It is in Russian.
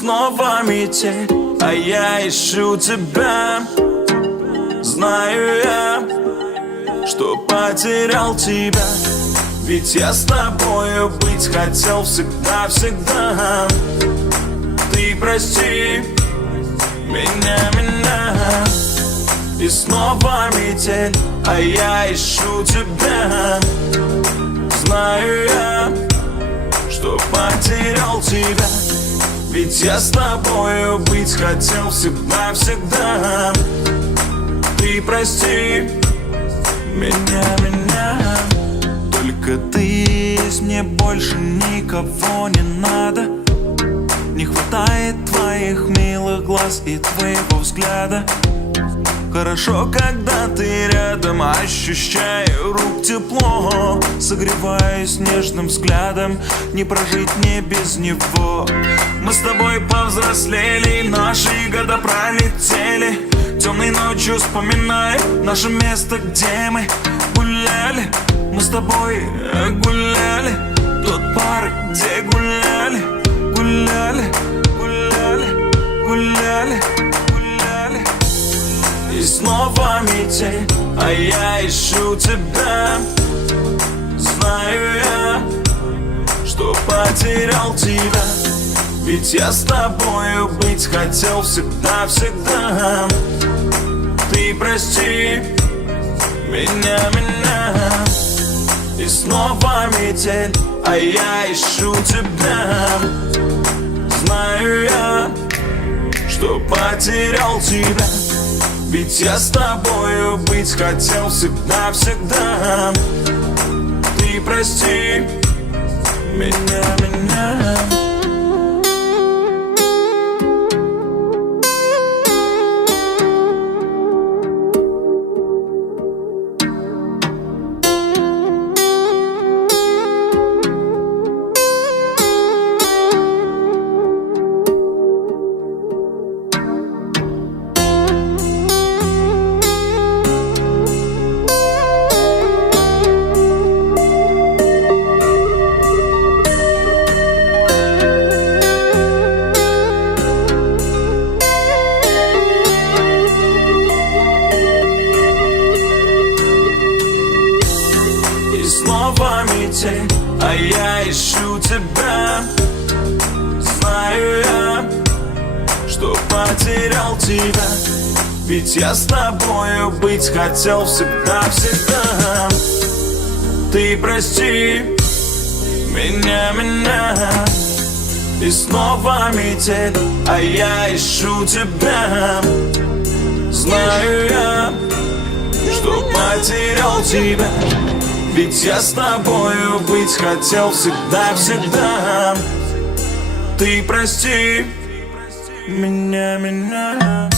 снова метель, а я ищу тебя. Знаю я, что потерял тебя, ведь я с тобою быть хотел всегда-всегда. Ты прости меня. И снова метель, а я ищу тебя. Знаю я, что потерял тебя, ведь я с тобою быть хотел всегда-всегда. Ты прости меня. Только ты есть, мне больше никого не надо. Не хватает твоих милых глаз и твоего взгляда. Хорошо, когда ты рядом, ощущаю рук тепло. Согреваюсь нежным взглядом, не прожить мне без него. Мы с тобой повзрослели, наши года пролетели. Темной ночью вспоминай наше место, где мы гуляли. Мы с тобой гуляли, тот парк, где гуляли. И снова метель, а я ищу тебя. Знаю я, что потерял тебя, ведь я с тобою быть хотел всегда-всегда. Ты прости меня. И снова метель, а я ищу тебя. Знаю я, что потерял тебя, ведь я с тобою быть хотел всегда-всегда. Ты прости меня. Снова метель, а я ищу тебя. Знаю я, что потерял тебя, ведь я с тобою быть хотел всегда-всегда. Ты прости меня. И снова метель, а я ищу тебя. Знаю я, что потерял тебя, ведь я с тобою быть хотел всегда-всегда. Ты прости меня.